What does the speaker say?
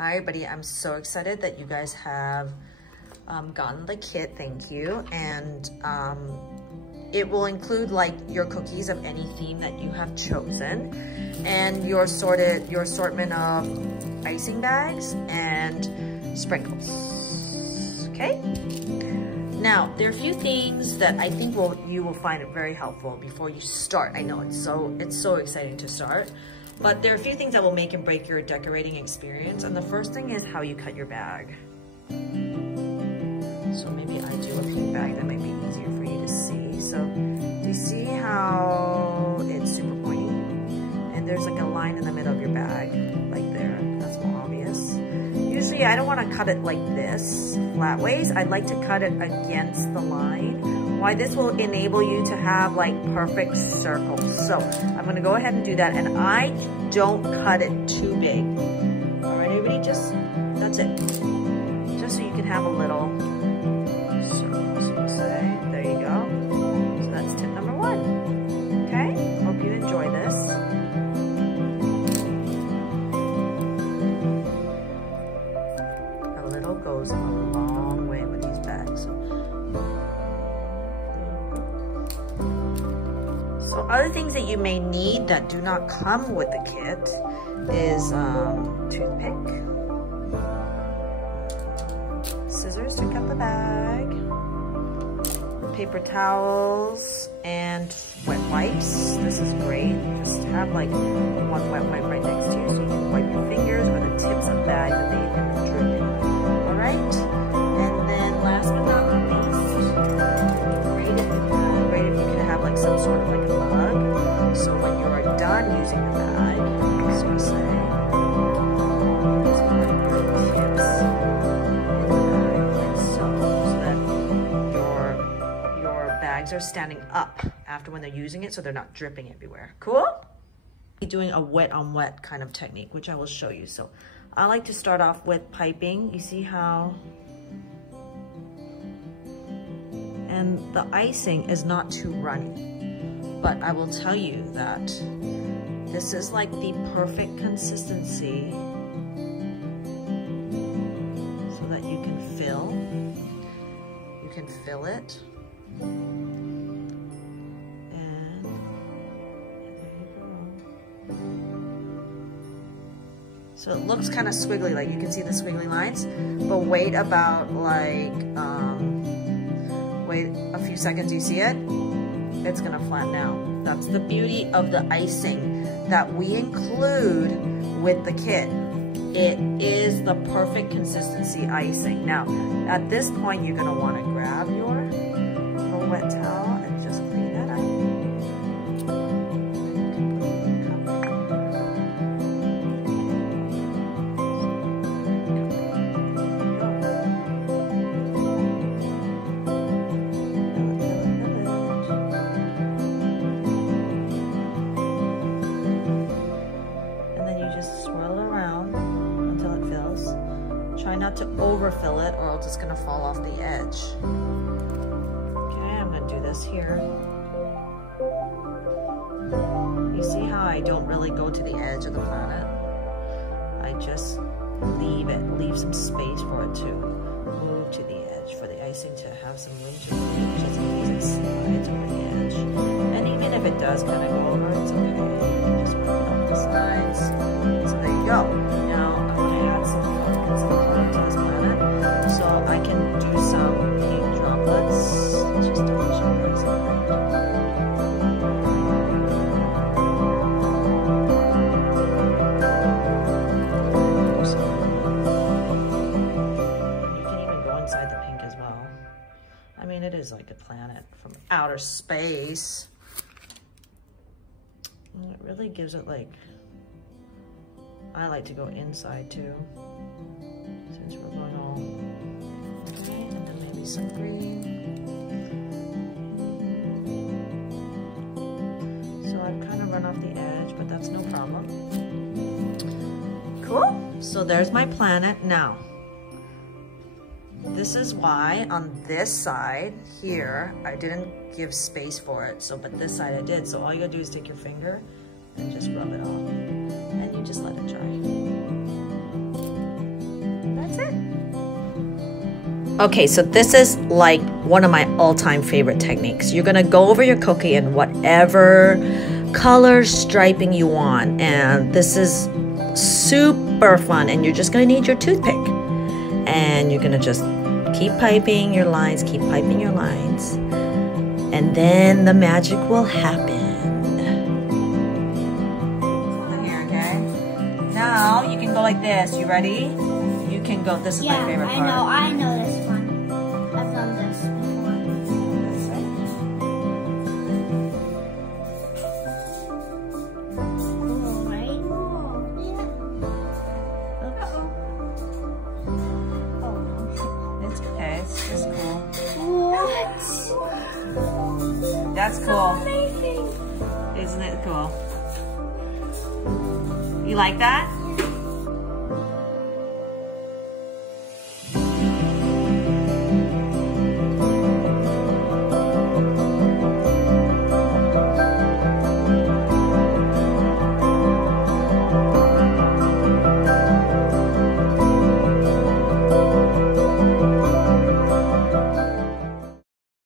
Hi everybody, I'm so excited that you guys have gotten the kit, thank you. And it will include like your cookies of any theme that you have chosen and your assortment of icing bags and sprinkles, okay? Now, there are a few things that I think you will find it very helpful before you start. I know it's so exciting to start. But there are a few things that will make and break your decorating experience. And the first thing is how you cut your bag. So maybe I do a pink bag that might be easier for you to see. So do you see how it's super pointy? And there's like a line in the middle of your bag, like there. That's more obvious. Usually I don't want to cut it like this, flat ways. I'd like to cut it against the line. Why this will enable you to have like perfect circles. So I'm gonna go ahead and do that, and I don't cut it too big. All right, everybody, that's it. Just so you can have a little circle, so to say. There you go. So that's tip number 1, okay? Hope you enjoy this. A little goes a long way with these bags. So other things that you may need that do not come with the kit is toothpick, scissors to cut the bag, paper towels, and wet wipes. This is great. Just have like one wet wipe right next to you so you can wipe your fingers or the tips of the bag that they can drip in. All right? And then last but not least, great if you can have like some sort of like a mug. So when you are done using the bag, so to say, just put your tips in the bag like so that your bags are standing up after when they're using it, so they're not dripping everywhere. Cool? Doing a wet on wet kind of technique, which I will show you. So I like to start off with piping. You see how? And the icing is not too runny. But I will tell you that this is like the perfect consistency so that you can fill it. And there you go. So it looks kind of squiggly, like you can see the squiggly lines, but wait about like, wait a few seconds, you see it? It's gonna flatten out. That's the beauty of the icing that we include with the kit. It is the perfect consistency icing. Now, at this point, you're gonna wanna grab your little wet towel and just clean that up. Try not to overfill it or it's just gonna fall off the edge. Okay, I'm gonna do this here. You see how I don't really go to the edge of the planet? I just leave some space for it to move to the edge, for the icing to have some room to move, just in case it slides over the edge. And even if it does kind of go over, it's okay. You can just wipe it off the sides. So there you go. Now I'm gonna add some color to this planet. So I can do some pink droplets, just to show you exactly. You can even go inside the pink as well. I mean, it is like a planet from outer space. And it really gives it like, I like to go inside too, since we're going all, okay, and then maybe some green. So I've kind of run off the edge, but that's no problem. Cool, so there's my planet. Now, this is why on this side here, I didn't give space for it. So, but this side I did. So all you gotta do is take your finger and just rub it off. And you just let it dry. Okay, so this is like one of my all-time favorite techniques. You're gonna go over your cookie in whatever color striping you want, and this is super fun, and you're just gonna need your toothpick, and you're gonna just keep piping your lines, and then the magic will happen. Here, okay? Now you can go like this. You ready? You can go. This is my favorite part. I know this one. I've done this before. Cool, right? Oh, it's okay. It's just cool. What? That's cool. Amazing. Isn't it cool? You like that?